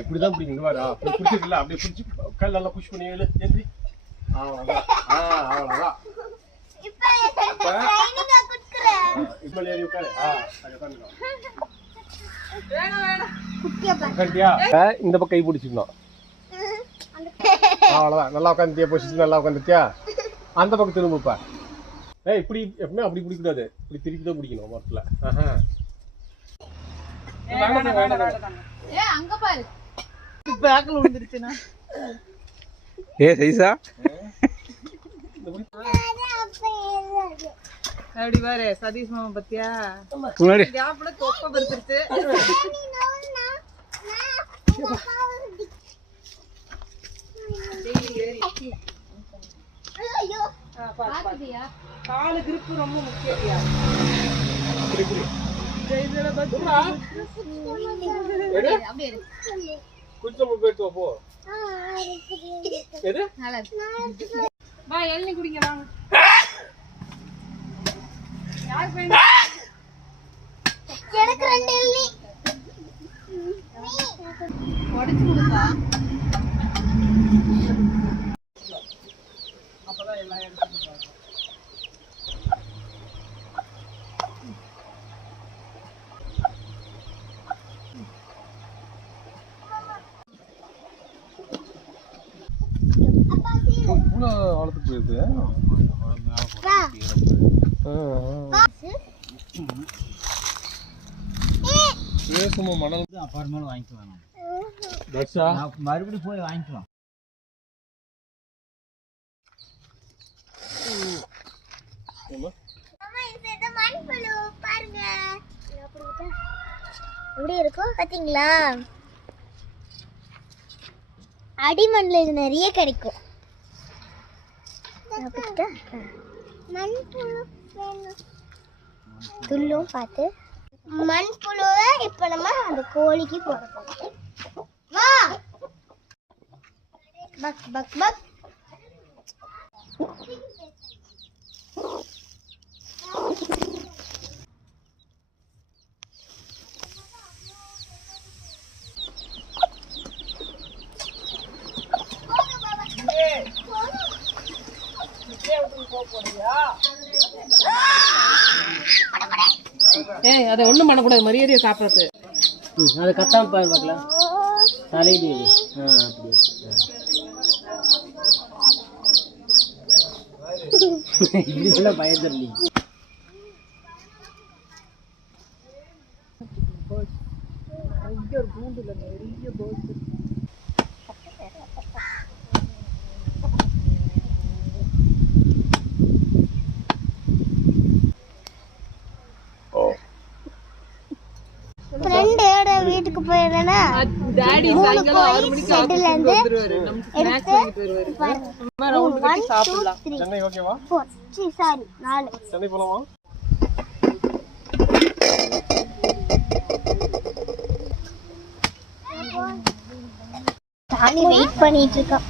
இப்படிதான் பிடிங்க வாடா. பிடிச்சிருக்கல அப்படியே பிடிச்சி கால் நல்லா புஷ் பண்ணி ஏழு எந்திரி. அவ்வளோதான். அவ்வளோதான். இப்போ ஏறி உட்காரு. இந்த பக்கம் கை பிடிச்சிக்கணும். அவ்வளோதான். நல்லா உட்காந்துட்டியா? பொசிஷன் நல்லா உட்காந்துட்டியா? அந்த பக்கம் திரும்பப்பா. இப்படி எப்பவுமே அப்படி பிடிக்கூடாது. இப்படி திருப்பி தான் பிடிக்கணும் மரத்தில். சைஸா அப்படி பாரு சதீஷ் மாமா பத்தியா தொப்ப பறிச்சிருச்சு. காலு கிரிப்பு ரொம்ப முக்கியம். எண்ணெய் குடிங்க வாங்க. எனக்கு 2 எள்ளி உடைச்சு கொடுப்பா. அப்பதான் எல்லாம் எடுத்துப்பாங்க. ஆழத்துக்கு போயிருக்கு. மணல் அப்புறமேல வாங்கிக்கலாம். மறுபடியும் போய் வாங்கிக்கலாம். எப்படி இருக்கும் பாத்தீங்களா? அடிமண்ல இது நிறைய கிடைக்கும். மண்புழு துள்ளும் பார்த்து மண்புழுவை இப்ப நம்ம அந்த கோழிக்கு போடணும். வா பக் பக் பக். அதை ஒண்ணும் பண்ணக்கூடாது, மரியாதையை சாப்பிடறது. அதை கத்தாம பாரு பார்க்கலாம். தலையிலே இப்படி பயந்துடலீங்க. கூண்டுல நிறைய போஸ். ஃப்ரெண்டோட வீட்டுக்கு போயிடுறேன்னா டாடி சாயங்காலம் 6 மணிக்கு ஆபீஸ்ல இருந்து வந்துருவாரு. நமக்கு ஸ்நாக்ஸ் வாங்கிட்டு வருவாரு. நம்ம ரவுண்ட் கட்டி சாப்பிடலாம். சென்னை ஓகேவா? சாரி 4 சென்னை போலாமா? தானி வெயிட் பண்ணிட்டு இருக்கா.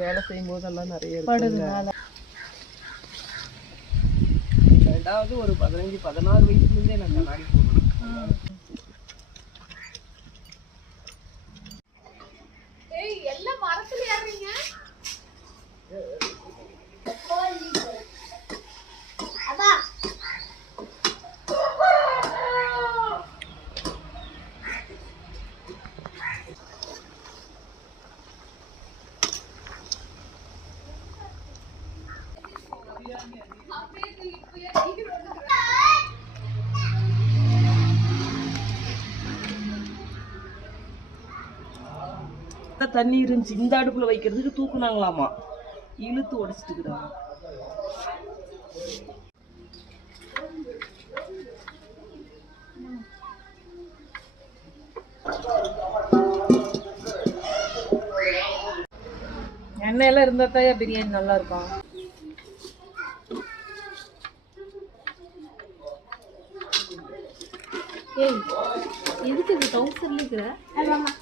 வேலை செய்யும் போதெல்லாம் நிறைய இருக்கு. ரெண்டாவது ஒரு 15-16 வயசுல இருந்தே நான் கண்ணாடி போடுறேன். எல்லாம் மரத்துல ஏறீங்க. அப்பா தண்ணி இருந்துச்சு, இந்த அடுப்புல வைக்கிறதுக்கு தூக்குனாங்களாமா, இழுத்து உடைச்சிட்டுக்கிறாங்க. எண்ணெய் எல்லாம் இருந்தா தான் பிரியாணி நல்லா இருக்கும். ஏய் எதுக்கு இது டவுசர்ல இருக்கிற? ஆமாம்மா.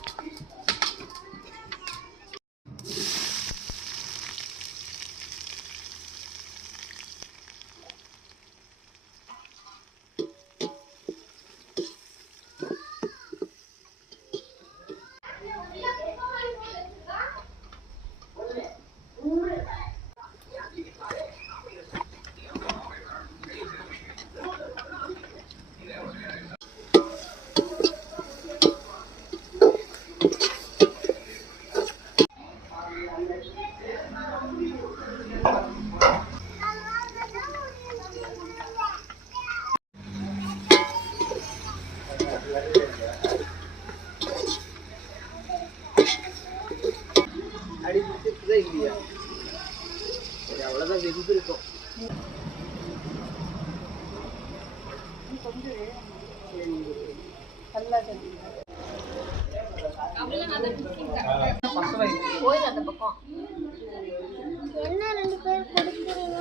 என்ன 2 பேர் குடிக்கிறீங்க?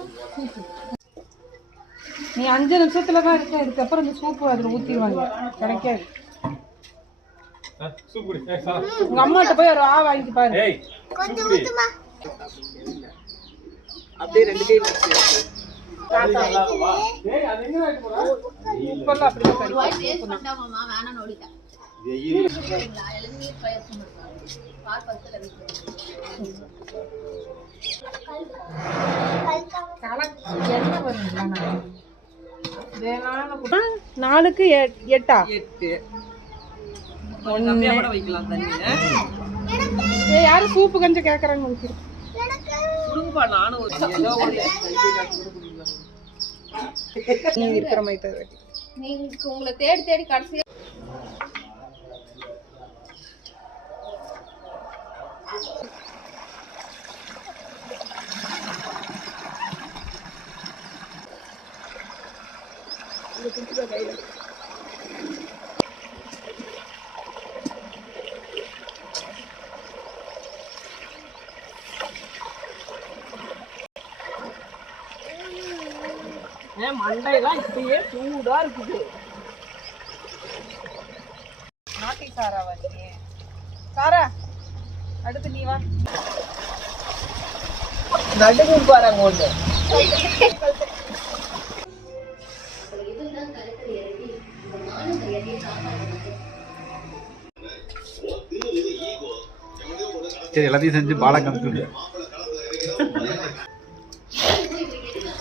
நீ 5 நிமிஷத்துல தான் இருக்க. இதுக்கப்புறம் இந்த சூப்பு அதுல ஊத்திடுவாங்க. கிடைக்காது. சூப்பர். உங்க அம்மாட்ட போய் ஒரு வாங்கிட்டு பாரு. ஏய் கொஞ்சம் ஊத்துமா. அப்படியே 2 கை வச்சு. ஏய் அது எங்க வைக்க போறா? இப்பெல்லாம் அப்படியே கடிக்கும். டேஸ்ட் பண்ணாமமா வேணா நோடிட்டா எழுதி பயிர் பண்ணுவாங்க பால் பத்தல என்ன வருங்களா? 4க்கு 8 வைக்கலாம் தண்ணி. யாரும் சூப்பு கொஞ்சம் கேக்குறாங்க. இருக்கிற மாதிரி நீங்க உங்களை தேடி தேடி கடைசியா மண்டையெல்லாம் இப்பயே சூடா இருக்குது. நாட்டி சாராவா நீ? சாரா அடுத்து நீ வா. நடுக்கு பாருங்க ஒண்ணு. சரி எல்லாத்தையும் செஞ்சு பாலை காமிச்சு.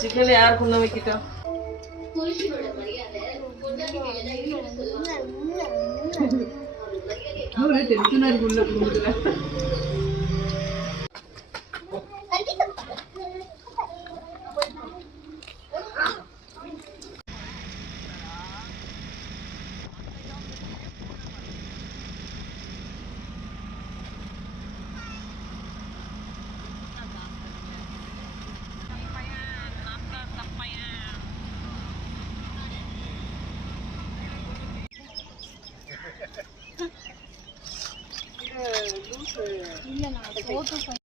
சிக்கன் யாருக்குள்ள வைக்கிட்டோம்? டென்ஷனா இருக்கு உள்ள குடும்பத்துல. இல்ல நான் போட்டு